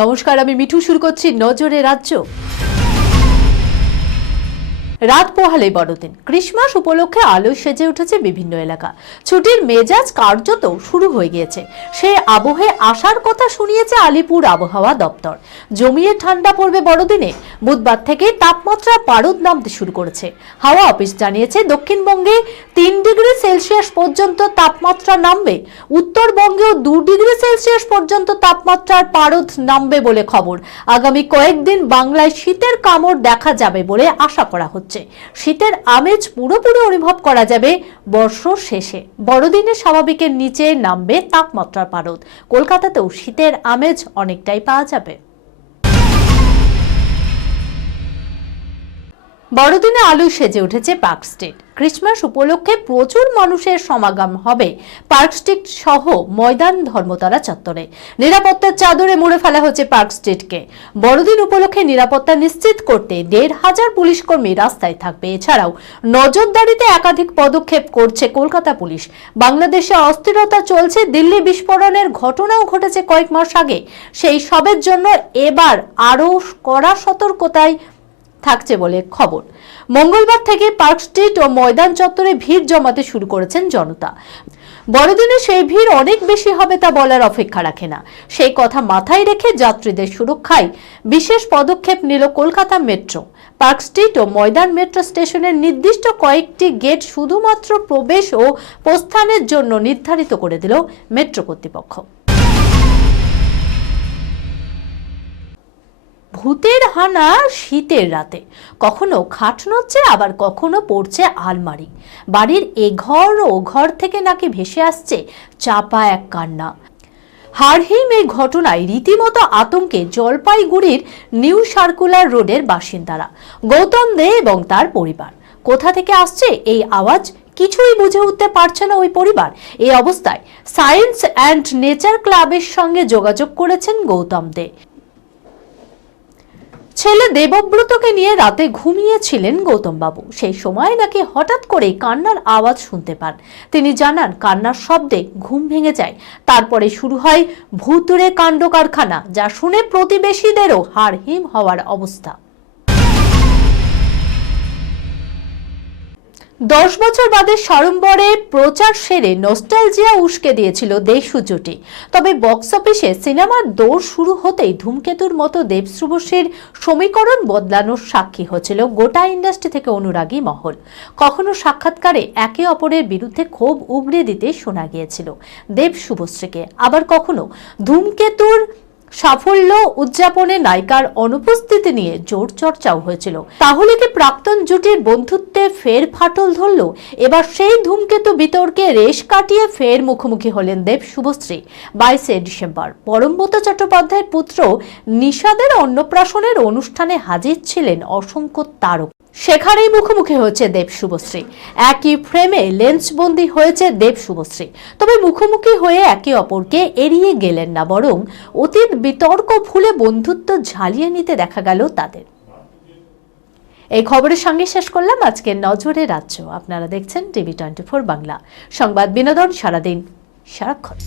নমস্কার, আমি মিঠু। শুরু করছি নজরে রাজ্য। রাত পোহালে বড়দিন, ক্রিসমাস উপলক্ষে আলো সেজে উঠেছে বিভিন্ন এলাকা। ছুটির মেজাজ কার্যত শুরু হয়ে গিয়েছে। সেই আবহে আসার কথা শুনিয়েছে আলিপুর আবহাওয়া দপ্তর। জমিয়ে ঠান্ডা পড়বে বড়দিনে। বুধবার থেকে তাপমাত্রা পারদ নামতে শুরু করেছে। হাওয়া অফিস জানিয়েছে দক্ষিণবঙ্গে 3 ডিগ্রি সেলসিয়াস পর্যন্ত তাপমাত্রা নামবে। উত্তরবঙ্গেও 2 ডিগ্রি সেলসিয়াস পর্যন্ত তাপমাত্রার পারদ নামবে বলে খবর। আগামী কয়েকদিন বাংলায় শীতের কামড় দেখা যাবে বলে আশা করা হচ্ছে। শীতের আমেজ পুরোপুরি অনুভব করা যাবে বর্ষ শেষে। বড়দিনে স্বাভাবিকের নিচে নামবে তাপমাত্রার পারদ। কলকাতাতেও শীতের আমেজ অনেকটাই পাওয়া যাবে। বড়দিনে আলো সেজে উঠেছে পার্ক স্ট্রিট। ক্রিসমাস উপলক্ষে প্রচুর মানুষের সমাগম হবে পার্ক স্ট্রিট সহ ময়দান ধর্মতলা চত্বরে। নিরাপত্তার চাদরে মুড়ে ফেলা হচ্ছে পার্ক স্ট্রিটকে। বড়দিন উপলক্ষে নিরাপত্তা নিশ্চিত করতে 1,500 পুলিশ কর্মী রাস্তায় থাকবে। এছাড়াও নজরদারিতে একাধিক পদক্ষেপ করছে কলকাতা পুলিশ। বাংলাদেশে অস্থিরতা চলছে। দিল্লি বিস্ফোরণের ঘটনাও ঘটেছে কয়েক মাস আগে। সেই সবের জন্য এবার আরও কড়া সতর্কতায় থাকছে বলে খবর। মঙ্গলবার থেকে পার্ক স্ট্রিট ও ময়দান চত্বরে ভিড় জমাতে শুরু করেছেন জনতা। বড়দিনে সেই ভিড় অনেক বেশি হবে তা বলার অপেক্ষা রাখে না। সেই কথা মাথায় রেখে যাত্রীদের সুরক্ষায় বিশেষ পদক্ষেপ নিল কলকাতা মেট্রো। পার্ক স্ট্রিট ও ময়দান মেট্রো স্টেশনের নির্দিষ্ট কয়েকটি গেট শুধুমাত্র প্রবেশ ও প্রস্থানের জন্য নির্ধারিত করে দিল মেট্রো কর্তৃপক্ষ। ভূতের হানা শীতের রাতে, কখনো খাট নড়ছে, আবার কখনো পড়ছে আলমারি। বাড়ির এ ঘর ও ঘর থেকে নাকি ভেসে আসছে চাপা এক কান্না। হারহিম এই ঘটনায় রীতিমতো আতঙ্কে জলপাইগুড়ির নিউ সার্কুলার রোডের বাসিন্দারা। গৌতম দে এবং তার পরিবার। কোথা থেকে আসছে এই আওয়াজ কিছুই বুঝে উঠতে পারছে না ওই পরিবার। এই অবস্থায় সায়েন্স অ্যান্ড নেচার ক্লাবের সঙ্গে যোগাযোগ করেছেন গৌতম দে। ছেলে দেবব্রতকে নিয়ে রাতে ঘুমিয়েছিলেন গৌতম বাবু। সেই সময় নাকি হঠাৎ করেই কান্নার আওয়াজ শুনতে পান। তিনি জানান, কান্নার শব্দে ঘুম ভেঙে যায়। তারপরে শুরু হয় ভুতুড়ে কাণ্ড কারখানা, যা শুনে প্রতিবেশীদেরও হাড়হিম হওয়ার অবস্থা। 10 বছর বাদে সাড়ম্বরে প্রচার সেরে নস্টালজিয়া উস্কে দিয়েছিল দেশু জুটি। তবে বক্স অফিসে সিনেমার দৌড় শুরু হতেই ধূমকেতুর মতো দেব শুভশ্রীর সমীকরণ বদলানোর সাক্ষী হয়েছিল গোটা ইন্ডাস্ট্রি থেকে অনুরাগী মহল। কখনো সাক্ষাৎকারে একে অপরের বিরুদ্ধে ক্ষোভ উগড়ে দিতে শোনা গিয়েছিল দেব শুভশ্রীকে। আবার কখনো ধূমকেতুর সাফল্য উদযাপনে নায়িকার অনুপস্থিতি নিয়ে জোর চর্চাও হয়েছিল। তাহলে কি প্রাক্তন জুটির বন্ধুত্বে ফের ফাটল ধরল? এবার সেই ধূমকেতু বিতর্কে রেশ কাটিয়ে ফের মুখোমুখি হলেন দেব শুভশ্রী। 22শে ডিসেম্বর পরমব্রত চট্টোপাধ্যায়ের পুত্র নিশাদের অন্নপ্রাশনের অনুষ্ঠানে হাজির ছিলেন অসংখ্য তারকা। সেখানেই মুখোমুখি হয়েছে দেব শুভশ্রী। একই ফ্রেমে লেন্সবন্দি হয়েছে দেব শুভশ্রী। তবে মুখোমুখি হয়ে একে অপরকে এড়িয়ে গেলেন না, বরং অতীত বিতর্ক ভুলে বন্ধুত্ব ঝালিয়ে নিতে দেখা গেল তাদের। এই খবরের সঙ্গে শেষ করলাম আজকের নজরে রাজ্য। আপনারা দেখছেন টিভি 24 বাংলা। সংবাদ বিনোদন সারাদিন সারাক্ষণ।